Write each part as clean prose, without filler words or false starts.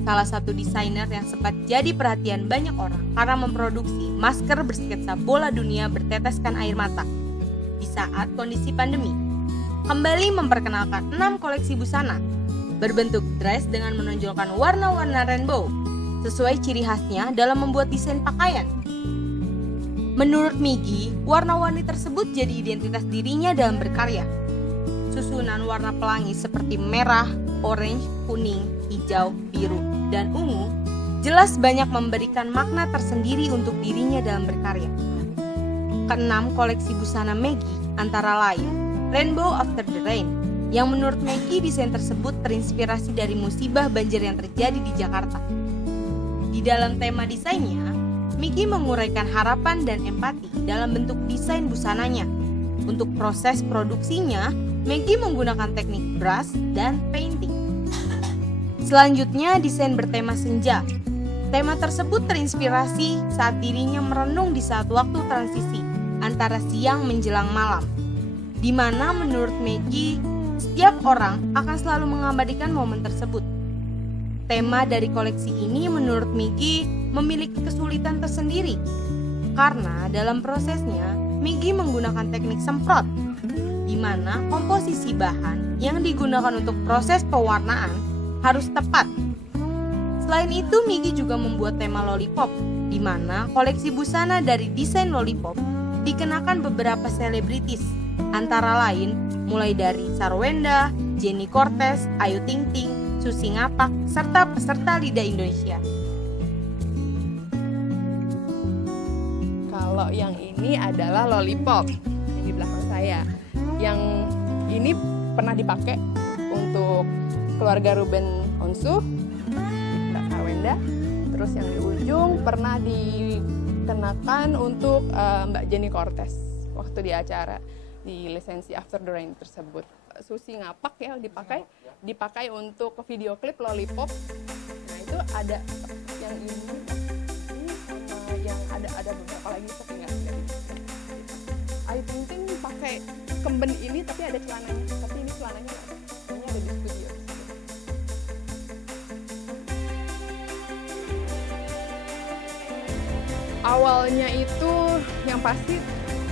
salah satu desainer yang sempat jadi perhatian banyak orang karena memproduksi masker bersketsa bola dunia berteteskan air mata di saat kondisi pandemi. Kembali memperkenalkan 6 koleksi busana berbentuk dress dengan menonjolkan warna-warna rainbow sesuai ciri khasnya dalam membuat desain pakaian. Menurut Miggy, warna-warni tersebut jadi identitas dirinya dalam berkarya. Susunan warna pelangi seperti merah, orange, kuning, hijau, biru, dan ungu jelas banyak memberikan makna tersendiri untuk dirinya dalam berkarya. Keenam koleksi busana Miggy antara lain Rainbow After the Rain, yang menurut Miggy desain tersebut terinspirasi dari musibah banjir yang terjadi di Jakarta. Di dalam tema desainnya, Miggy menguraikan harapan dan empati dalam bentuk desain busananya. Untuk proses produksinya, Miggy menggunakan teknik brush dan painting. Selanjutnya, desain bertema senja. Tema tersebut terinspirasi saat dirinya merenung di saat waktu transisi antara siang menjelang malam, di mana menurut Miggy, setiap orang akan selalu mengabadikan momen tersebut. Tema dari koleksi ini menurut Miggy memiliki kesulitan tersendiri, karena dalam prosesnya Miggy menggunakan teknik semprot, di mana komposisi bahan yang digunakan untuk proses pewarnaan harus tepat. Selain itu, Miggy juga membuat tema lollipop, di mana koleksi busana dari desain lollipop dikenakan beberapa selebritis, antara lain mulai dari Sarwenda, Jenny Cortez, Ayu Ting Ting, Susi Ngapak, serta peserta Lidah Indonesia. Kalau yang ini adalah lollipop yang di belakang saya. Yang ini pernah dipakai untuk keluarga Ruben Onsu, Mbak Sarwenda. Terus yang di ujung pernah dikenakan untuk Mbak Jenny Cortez waktu di acara di lisensi After the Rain tersebut. Susi Ngapak ya dipakai untuk video klip Lollipop. Nah itu ada yang ini sama yang ada beberapa lagi tapi nggak. Ayu Ting Ting pakai kemben ini tapi ada celananya, tapi ini celananya kayaknya ada di studio. Awalnya itu yang pasti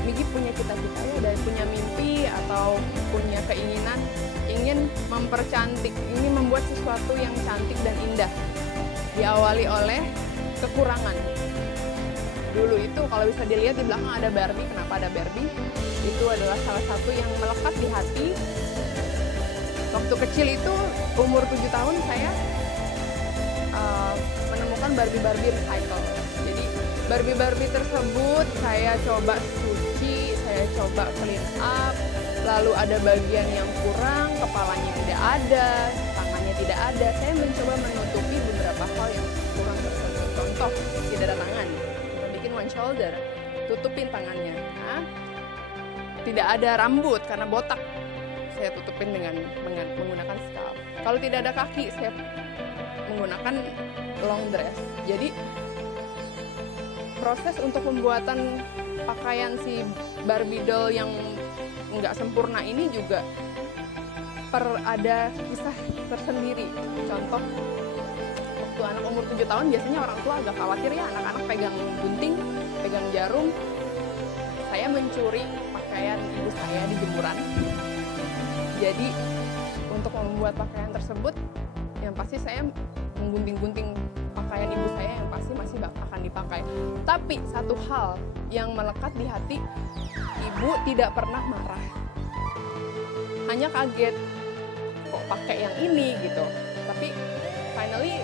Miggy punya cita-cita ya, dan punya mimpi atau punya keinginan ingin mempercantik, ingin membuat sesuatu yang cantik dan indah. Diawali oleh kekurangan. Dulu itu kalau bisa dilihat di belakang ada Barbie. Kenapa ada Barbie? Itu adalah salah satu yang melekat di hati. Waktu kecil itu umur 7 tahun saya menemukan Barbie recycle. Jadi Barbie tersebut saya coba suci, saya coba clean up, lalu ada bagian yang kurang, kepalanya tidak ada, tangannya tidak ada. Saya mencoba menutupi beberapa hal yang kurang tersebut. Contoh, tidak ada tangan, bikin one shoulder, tutupin tangannya. Nah, tidak ada rambut karena botak, saya tutupin dengan menggunakan scalp. Kalau tidak ada kaki, saya menggunakan long dress. Jadi proses untuk pembuatan pakaian si Barbie doll yang nggak sempurna ini juga ada kisah tersendiri. Contoh, waktu anak umur 7 tahun biasanya orang tua agak khawatir ya anak-anak pegang gunting, pegang jarum. Saya mencuri pakaian ibu saya di jemuran. Jadi untuk membuat pakaian tersebut, yang pasti saya menggunting-gunting pakaian ibu saya yang pasti masih akan dipakai. Tapi satu hal yang melekat di hati, ibu tidak pernah marah. Hanya kaget, kok pakai yang ini gitu. Tapi finally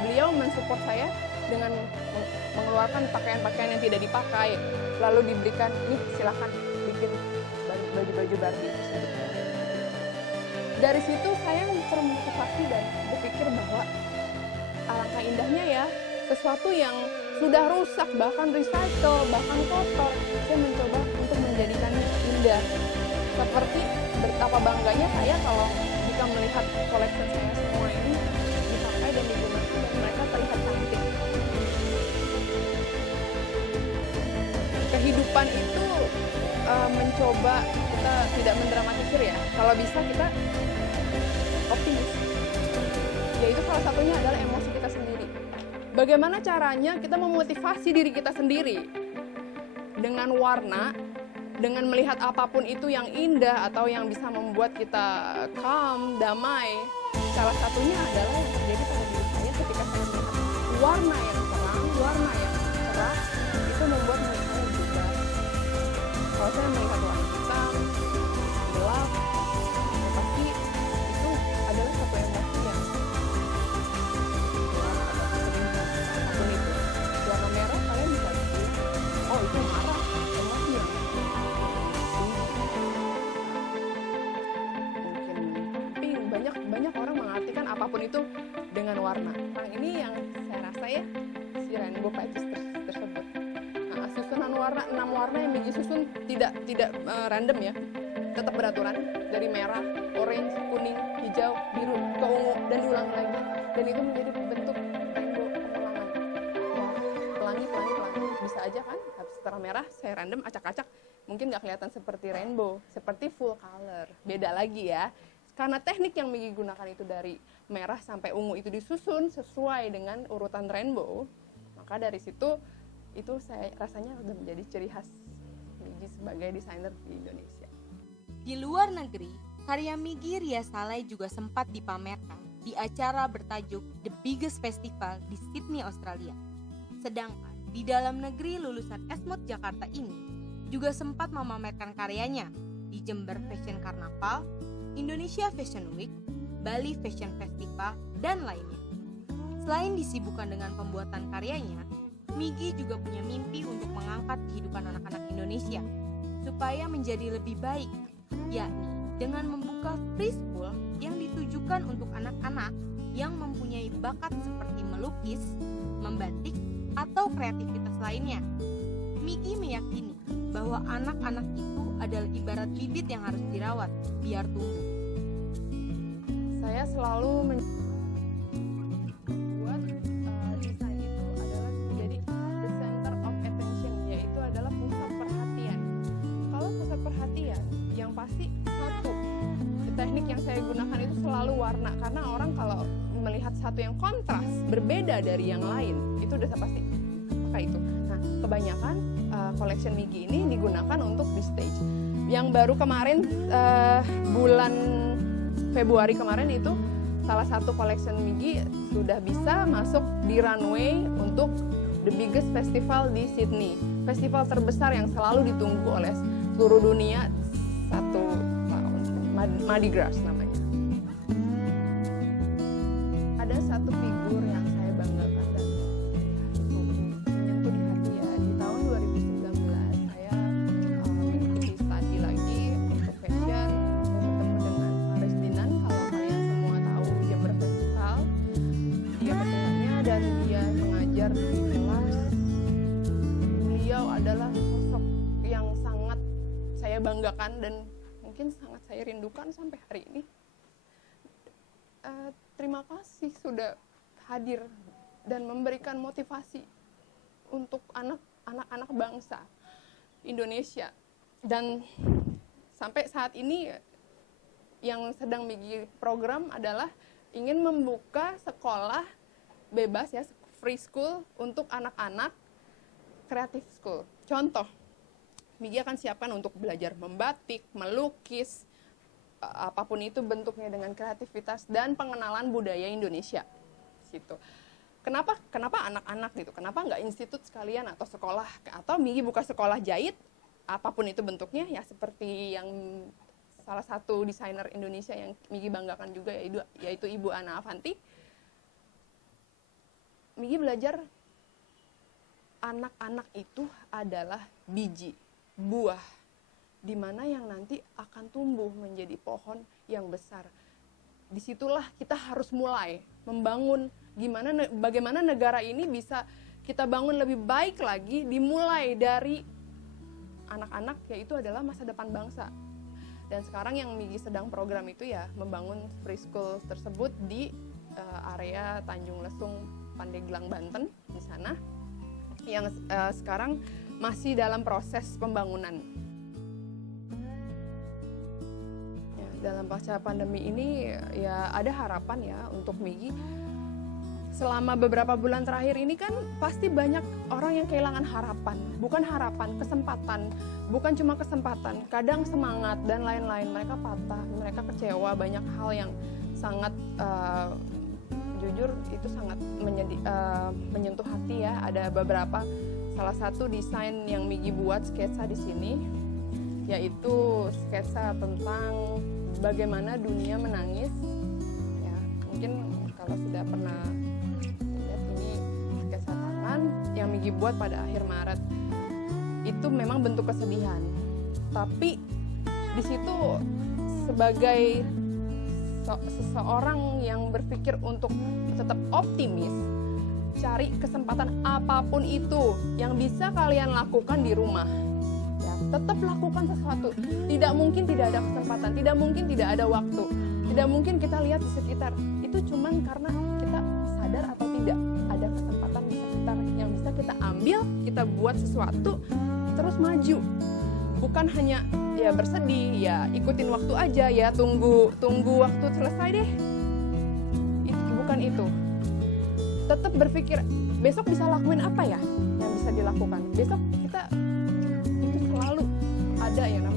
beliau mensupport saya dengan mengeluarkan pakaian-pakaian yang tidak dipakai. Lalu diberikan, nih silakan bikin baju-baju Barbie tersebut. Dari situ saya termotivasi dan berpikir bahwa alangkah indahnya ya, sesuatu yang sudah rusak, bahkan recycle, bahkan kotor, saya mencoba untuk menjadikannya indah. Seperti betapa bangganya saya kalau jika melihat koleksi saya semua ini dipakai dan digunakan dan mereka terlihat cantik. Kehidupan itu mencoba kita tidak mendramatisir ya. Kalau bisa kita optimis. Yaitu salah satunya adalah emosi kita sendiri. Bagaimana caranya kita memotivasi diri kita sendiri dengan warna, dengan melihat apapun itu yang indah atau yang bisa membuat kita calm, damai. Salah satunya adalah yang terjadi pada diri saya ketika saya melihat warna yang terang, warna yang cerah, itu membuat mood saya berubah. Kalau saya melihat warna hitam, gelap, ya pasti itu adalah satu emosi yang gelap atau sedih, apapun itu. Warna merah kalian bisa lihat, oh itu marah, emosi yang mungkin banyak orang mengartikan apapun itu dengan warna. Yang ini yang saya rasa ya si rainbow patches tersebut. Nah, susunan warna 6 warna yang Migi susun tidak random ya, tetap beraturan dari merah, orange, kuning, hijau, biru, ke ungu dan diulang lagi. Dan itu menjadi bentuk rainbow pengulangan. Ya, pelangi. Bisa aja kan, habis setelah merah saya random acak-acak, mungkin nggak kelihatan seperti rainbow, seperti full color. Beda lagi ya. Karena teknik yang Migi gunakan itu dari merah sampai ungu itu disusun sesuai dengan urutan rainbow, maka dari situ itu saya rasanya sudah menjadi ciri khas Migi sebagai desainer di Indonesia. Di luar negeri, karya Migi Ria Saleh juga sempat dipamerkan di acara bertajuk The Biggest Festival di Sydney, Australia. Sedangkan di dalam negeri, lulusan Esmod Jakarta ini juga sempat memamerkan karyanya di Jember Fashion Carnaval, Indonesia Fashion Week, Bali Fashion Festival, dan lainnya. Selain disibukkan dengan pembuatan karyanya, Migi juga punya mimpi untuk mengangkat kehidupan anak-anak Indonesia supaya menjadi lebih baik, yakni dengan membuka free school yang ditujukan untuk anak-anak yang mempunyai bakat seperti melukis, membatik, atau kreativitas lainnya. Migi meyakini bahwa anak-anak itu adalah ibarat bibit yang harus dirawat biar tumbuh. Saya selalu membuat desain itu adalah menjadi the center of attention, yaitu adalah pusat perhatian. Kalau pusat perhatian, yang pasti satu, teknik yang saya gunakan itu selalu warna, karena orang kalau melihat satu yang kontras, berbeda dari yang lain, itu udah pasti pakai itu. Nah, kebanyakan collection Migi ini digunakan untuk di stage. Yang baru kemarin bulan Februari kemarin itu salah satu collection Migi sudah bisa masuk di runway untuk The Biggest Festival di Sydney. Festival terbesar yang selalu ditunggu oleh seluruh dunia satu tahun, Mardi Gras namanya. Ada satu figur yang saya banggakan dan itu menyentuh di hati ya. Di tahun 2019 saya mengikuti studi lagi untuk fashion, bertemu dengan Faris Dinan. Kalau kalian semua tahu Jember Festival, dia ketuanya dan dia mengajar di kelas. Beliau adalah sosok yang sangat saya banggakan dan mungkin sangat saya rindukan sampai hari ini. Terima kasih sudah hadir dan memberikan motivasi untuk anak-anak bangsa Indonesia. Dan sampai saat ini yang sedang Migi program adalah ingin membuka sekolah bebas ya, free school untuk anak-anak, creative school. Contoh, Migi akan siapkan untuk belajar membatik, melukis, apapun itu bentuknya dengan kreativitas dan pengenalan budaya Indonesia. Situ. Kenapa anak-anak gitu? Kenapa nggak institut sekalian atau sekolah? Atau Migi buka sekolah jahit, apapun itu bentuknya ya, seperti yang salah satu desainer Indonesia yang Migi banggakan juga yaitu Ibu Ana Avanti. Migi belajar anak-anak itu adalah biji, buah, di mana yang nanti akan tumbuh menjadi pohon yang besar. Disitulah kita harus mulai membangun bagaimana negara ini bisa kita bangun lebih baik lagi, dimulai dari anak-anak, yaitu adalah masa depan bangsa. Dan sekarang yang Migi sedang program itu ya membangun free school tersebut di area Tanjung Lesung, Pandeglang, Banten di sana, yang sekarang masih dalam proses pembangunan. Dalam pasca pandemi ini ya ada harapan ya untuk Migi selama beberapa bulan terakhir ini kan pasti banyak orang yang kehilangan harapan. Bukan harapan, kesempatan. Bukan cuma kesempatan, kadang semangat dan lain-lain. Mereka patah, mereka kecewa, banyak hal yang sangat jujur itu sangat menyentuh hati ya. Ada beberapa, salah satu desain yang Migi buat sketsa di sini, yaitu sketsa tentang bagaimana dunia menangis. Ya, mungkin kalau sudah pernah lihat, ini sketsa tangan yang Migi buat pada akhir Maret. Itu memang bentuk kesedihan. Tapi di situ sebagai seseorang yang berpikir untuk tetap optimis, cari kesempatan apapun itu yang bisa kalian lakukan di rumah. Ya, tetap lakukan sesuatu. Tidak mungkin tidak ada kesempatan, tidak mungkin tidak ada waktu, tidak mungkin kita lihat di sekitar. Itu cuman karena kita sadar atau tidak ada kesempatan di sekitar yang bisa kita ambil, kita buat sesuatu, terus maju. Bukan hanya ya bersedih, ya ikutin waktu aja, ya tunggu waktu selesai deh. Bukan itu. Tetap berpikir besok bisa lakuin apa ya yang bisa dilakukan. Besok kita itu selalu ada yang namanya